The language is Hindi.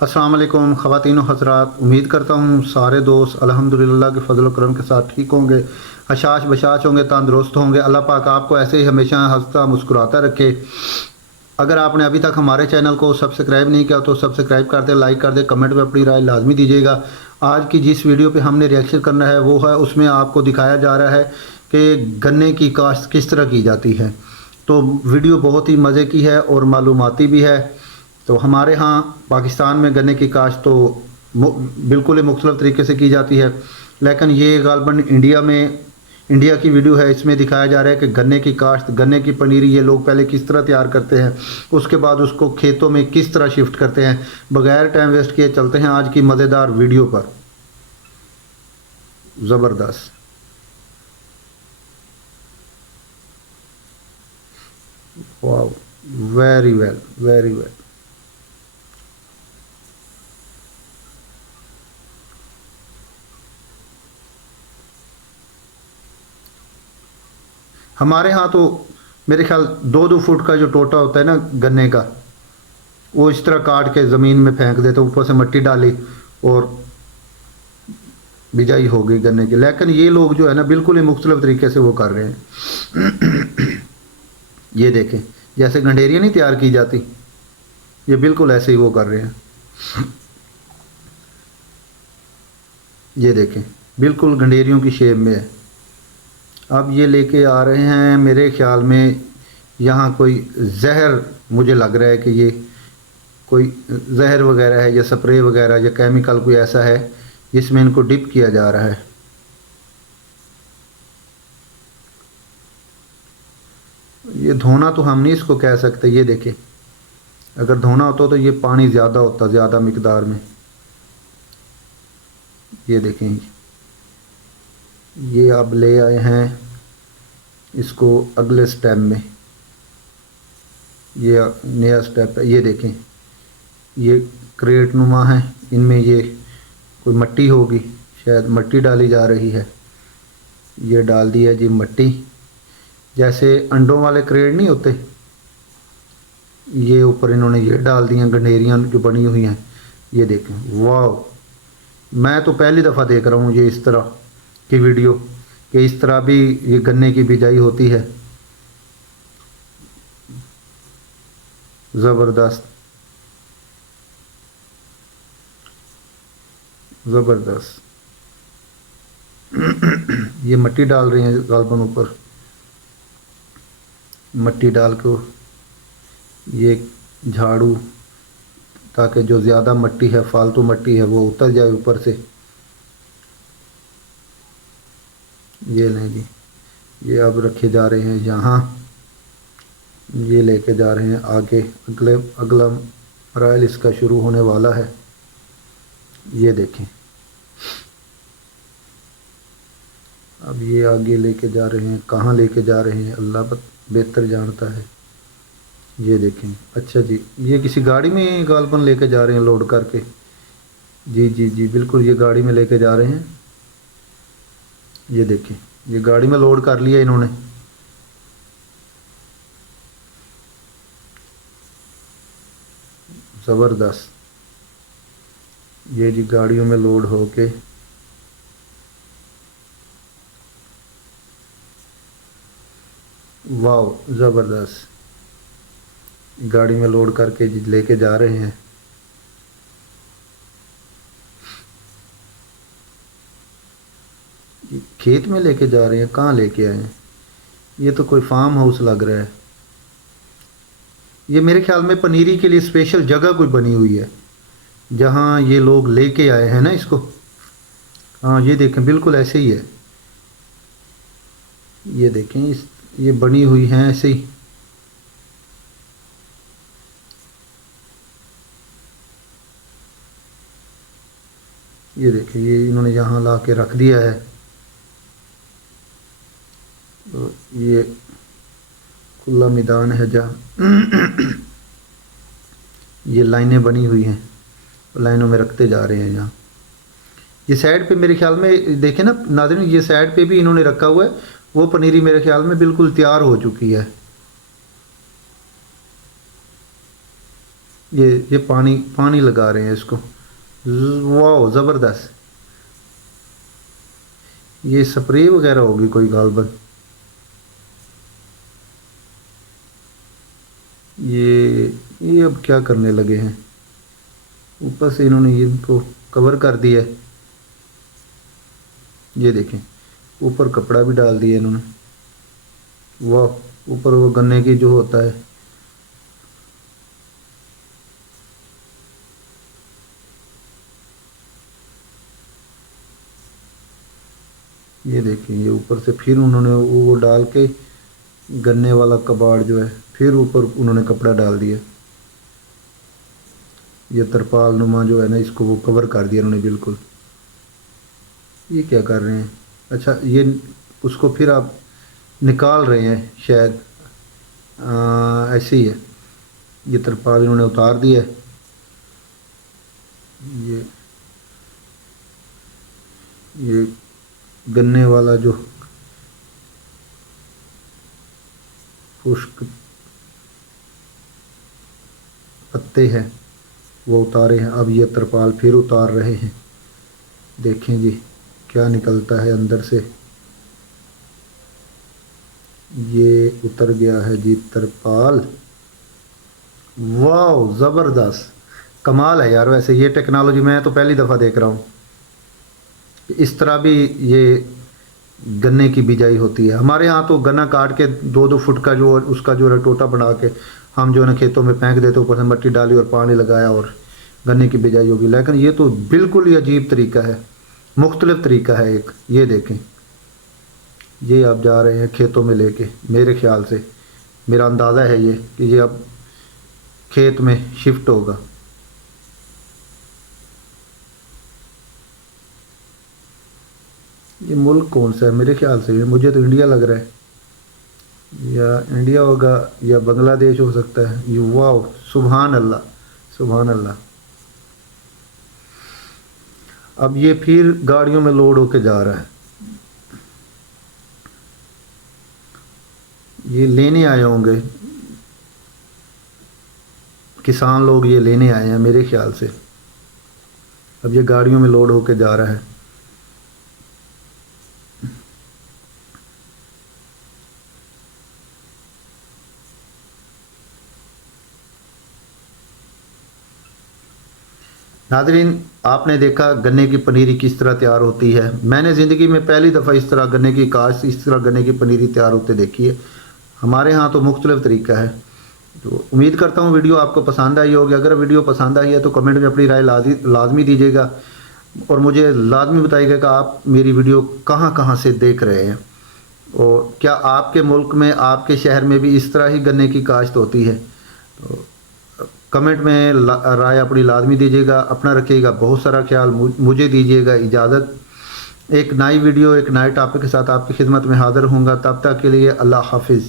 अस्सलाम वालेकुम ख़वातीन हज़रात, उम्मीद करता हूँ सारे दोस्त अल्हम्दुलिल्लाह के फ़ज़ल व करम के साथ ठीक होंगे, हशाश बशाश होंगे, तंदुरुस्त होंगे। अल्लाह पाक आपको ऐसे ही हमेशा हंसता मुस्कुराता रखे। अगर आपने अभी तक हमारे चैनल को सब्सक्राइब नहीं किया तो सब्सक्राइब कर दें, लाइक कर दें, कमेंट में अपनी राय लाजमी दीजिएगा। आज की जिस वीडियो पे हमने रिएक्शन करना है वो है, उसमें आपको दिखाया जा रहा है कि गन्ने की काश्त किस तरह की जाती है। तो वीडियो बहुत ही मज़े की है और मालूमाती भी है। तो हमारे यहाँ पाकिस्तान में गन्ने की काश्त तो बिल्कुल ही मुख्तलिफ़ तरीके से की जाती है, लेकिन ये गालबन इंडिया की वीडियो है। इसमें दिखाया जा रहा है कि गन्ने की काश्त, गन्ने की पनीरी ये लोग पहले किस तरह तैयार करते हैं, उसके बाद उसको खेतों में किस तरह शिफ्ट करते हैं। बगैर टाइम वेस्ट किए चलते हैं आज की मज़ेदार वीडियो पर। ज़बरदस्त। वाह, वेरी वेल, वेरी वेल। हमारे यहाँ तो मेरे ख्याल 2-2 फुट का जो टोटा होता है ना गन्ने का, वो इस तरह काट के ज़मीन में फेंक देते, ऊपर से मिट्टी डाली और बिजाई हो गई गन्ने की। लेकिन ये लोग जो है ना बिल्कुल ही मुख्तलिफ तरीके से वो कर रहे हैं। ये देखें, जैसे गंडेरियाँ नहीं तैयार की जाती, ये बिल्कुल ऐसे ही वो कर रहे हैं। ये देखें, बिल्कुल गंडेरियों की शेप में है। अब ये लेके आ रहे हैं, मेरे ख्याल में यहाँ कोई जहर, मुझे लग रहा है कि ये कोई जहर वगैरह है या स्प्रे वगैरह या केमिकल कोई ऐसा है जिसमें इनको डिप किया जा रहा है। ये धोना तो हम नहीं इसको कह सकते। ये देखें, अगर धोना होता तो ये पानी ज़्यादा होता, ज़्यादा मिकदार में। ये देखें, ये अब ले आए हैं इसको अगले स्टेप में। ये नया स्टेप है। ये देखें, ये क्रेट नुमा है, इनमें ये कोई मट्टी होगी, शायद मट्टी डाली जा रही है। ये डाल दिया जी मट्टी, जैसे अंडों वाले क्रेट नहीं होते, ये ऊपर इन्होंने ये डाल दिया गंडेरियाँ जो बनी हुई हैं। ये देखें, वाह, मैं तो पहली दफ़ा देख रहा हूँ ये इस तरह की वीडियो, कि इस तरह भी ये गन्ने की बिजाई होती है। ज़बरदस्त, ज़बरदस्त। ये मिट्टी डाल रहे हैं गालबन ऊपर, मिट्टी डाल को ये झाड़ू, ताकि जो ज़्यादा मिट्टी है, फालतू मिट्टी है, वो उतर जाए ऊपर से। ये लें जी, ये अब रखे जा रहे हैं यहाँ, ये लेके जा रहे हैं आगे। अगला मराइल इसका शुरू होने वाला है। ये देखें, अब ये आगे लेके जा रहे हैं, कहाँ लेके जा रहे हैं अल्लाह बेहतर जानता है। ये देखें, अच्छा जी, ये किसी गाड़ी में गालबन लेके जा रहे हैं लोड करके। जी जी जी, बिल्कुल ये गाड़ी में लेके जा रहे हैं। ये देखें, ये गाड़ी में लोड कर लिया इन्होंने। ज़बरदस्त। ये जी गाड़ियों में लोड होके वाह, ज़बरदस्त, गाड़ी में लोड करके जी लेके जा रहे हैं। खेत में लेके जा रहे हैं, कहाँ लेके आए हैं? ये तो कोई फार्म हाउस लग रहा है। ये मेरे ख्याल में पनीरी के लिए स्पेशल जगह कोई बनी हुई है जहाँ ये लोग लेके आए हैं ना इसको। हाँ, ये देखें, बिल्कुल ऐसे ही है। ये देखें, ये बनी हुई हैं ऐसे ही। ये देखें, ये इन्होंने यहाँ ला के रख दिया है। तो ये खुला मैदान है जहाँ ये लाइनें बनी हुई हैं, लाइनों में रखते जा रहे हैं यहाँ। ये साइड पे मेरे ख्याल में देखें ना नाज़रीन, ये साइड पे भी इन्होंने रखा हुआ है। वो पनीरी मेरे ख्याल में बिल्कुल तैयार हो चुकी है। ये पानी पानी लगा रहे हैं इसको। वाह ज़बरदस्त। ये स्प्रे वगैरह होगी कोई गालबन। ये अब क्या करने लगे हैं, ऊपर से इन्होंने ये इनको कवर कर दिया है। ये देखें ऊपर कपड़ा भी डाल दिया इन्होंने। वाह ऊपर वो गन्ने की जो होता है, ये देखें ये ऊपर से फिर उन्होंने वो डाल के गन्ने वाला कबाड़ जो है फिर ऊपर उन्होंने कपड़ा डाल दिया। ये तरपाल नुमा जो है ना इसको वो कवर कर दिया उन्होंने बिल्कुल। ये क्या कर रहे हैं, अच्छा ये उसको फिर आप निकाल रहे हैं शायद, ऐसे ही है। ये तरपाल इन्होंने उतार दिया है। ये ये गन्ने वाला जो खुश्क पत्ते हैं वो उतारे हैं। अब ये तरपाल फिर उतार रहे हैं। देखें जी क्या निकलता है अंदर से। ये उतर गया है जी तरपाल। वाह ज़बरदस्त, कमाल है यार। वैसे ये टेक्नोलॉजी मैं तो पहली दफ़ा देख रहा हूँ। इस तरह भी ये गन्ने की बिजाई होती है। हमारे यहाँ तो गन्ना काट के 2-2 फुट का जो उसका जो रटोटा बना के हम जो है ना खेतों में फेंक देते, ऊपर से मिट्टी डाली और पानी लगाया और गन्ने की बिजाई होगी। लेकिन ये तो बिल्कुल ही अजीब तरीका है, मुख्तलिफ तरीका है एक। ये देखें ये आप जा रहे हैं खेतों में लेके, मेरे ख्याल से मेरा अंदाज़ा है ये कि ये अब खेत में शिफ्ट होगा। ये मुल्क कौन सा है, मेरे ख्याल से मुझे तो इंडिया लग रहा है, या इंडिया होगा या बांग्लादेश हो सकता है। ये वाह सुभान अल्लाह सुभान अल्लाह। अब ये फिर गाड़ियों में लोड होके जा रहा है। ये लेने आए होंगे किसान लोग, ये लेने आए हैं मेरे ख्याल से। अब ये गाड़ियों में लोड होके जा रहा है। नाज़रीन आपने देखा गन्ने की पनीरी किस तरह तैयार होती है। मैंने ज़िंदगी में पहली दफ़ा इस तरह गन्ने की काश्त, इस तरह गन्ने की पनीरी तैयार होते देखी है। हमारे यहाँ तो मुख्तलिफ़ तरीका है। तो उम्मीद करता हूँ वीडियो आपको पसंद आई होगी। अगर वीडियो पसंद आई है तो कमेंट में अपनी राय लाजमी दीजिएगा और मुझे लाजमी बताइएगा कि आप मेरी वीडियो कहाँ कहाँ से देख रहे हैं और क्या आपके मुल्क में, आपके शहर में भी इस तरह ही गन्ने की काश्त होती है। तो कमेंट में राय अपनी लाजमी दीजिएगा। अपना रखिएगा बहुत सारा ख्याल। मुझे दीजिएगा इजाज़त। एक नई वीडियो एक नए टॉपिक के साथ आपकी खिदमत में हाज़िर होऊंगा। तब तक के लिए अल्लाह हाफिज़।